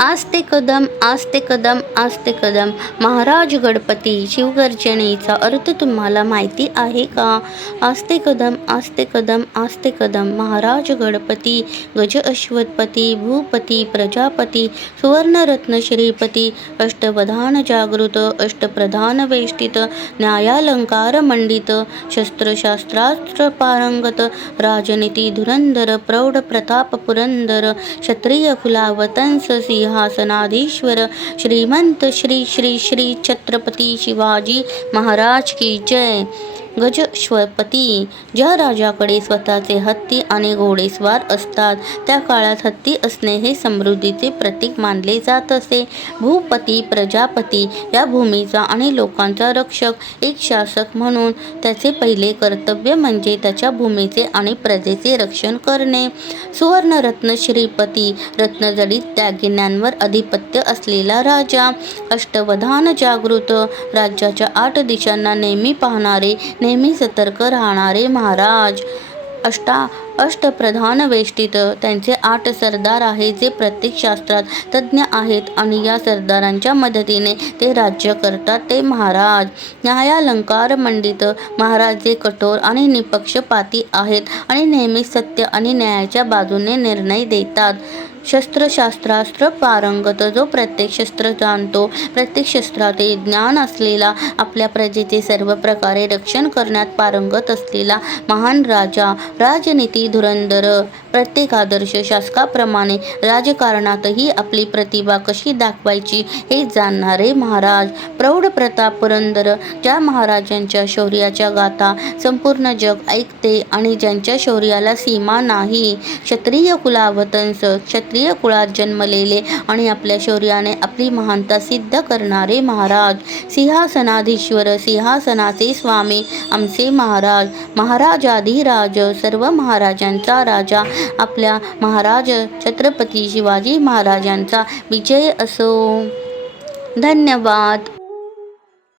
आस्ते कदम आस्ते कदम आस्ते कदम महाराज गणपती शिवगर्जनेचा अर्थ तुम्हाला माहिती आहे का? आस्ते कदम आस्ते कदम आस्ते कदम महाराज गणपती गज अश्वत्पती भूपती प्रजापती सुवर्णरत्न श्रीपती अष्टवधान जागृत अष्टप्रधान वेष्टित न्यायालंकार मंडित शस्त्रशास्त्रास्त्र पारंगत राजनीती धुरंधर प्रौढ प्रताप पुरंदर क्षत्रिय कुलावतंस सिंहासनाधीश्वर श्रीमंत श्री श्री श्री छत्रपती शिवाजी महाराज की जय। गजश्वपती ज्या राजाकडे स्वतःचे हत्ती आणि घोडेस्वार असतात त्या काळात हत्ती असणे हे समृद्धीचे प्रतीक मानले जात असे. भूपती प्रजापती या भूमीचा आणि लोकांचा रक्षक एक शासक म्हणून त्याचे पहिले कर्तव्य म्हणजे त्याच्या भूमीचे आणि प्रजेचे रक्षण करणे. सुवर्णरत्न श्रीपती रत्नजडित त्यागिन्यांवर अधिपत्य असलेला राजा. अष्टवधान जागृत राज्याच्या आठ दिशांना नेहमी पाहणारे नेहमी सतर्क राहणारे महाराज. अष्टा अष्टप्रधान वेष्टित त्यांचे आठ सरदार आहेत जे प्रत्येक शास्त्रात तज्ज्ञ आहेत आणि या सरदारांच्या मदतीने ते राज्य करतात ते महाराज. न्यायालंकार मंडित महाराज जे कठोर आणि निपक्षपाती आहेत आणि नेहमी सत्य आणि न्यायाच्या बाजूने निर्णय देतात. शस्त्रशास्त्रास्त्र पारंगत जो प्रत्येक शस्त्र जाणतो प्रत्येक शस्त्राचे ज्ञान असलेला आपल्या प्रजेचे सर्व प्रकारे रक्षण करण्यात पारंगत असलेला महान राजा राजनीती धुरंधर प्रत्येक आदर्श शासकाप्रमाणे राजकारणातही आपली प्रतिभा कशी दाखवायची हे जाणणारे महाराज. प्रौढ प्रताप पुरंदर ज्या महाराजांच्या शौर्याच्या गाथा संपूर्ण जग ऐकते आणि ज्यांच्या शौर्याला सीमा नाही क्षत्रिय कुलावतंस क्षत्रिय कुळात जन्मलेले आणि आपल्या शौर्याने आपली महानता सिद्ध करणारे महाराज. सिंहासनाधीश्वर सिंहासनाचे स्वामी आमचे महाराज. महाराजाधिराज सर्व महाराजांचा राजा. आपल्या महाराज छत्रपती शिवाजी महाराजांचा विजय असो. धन्यवाद.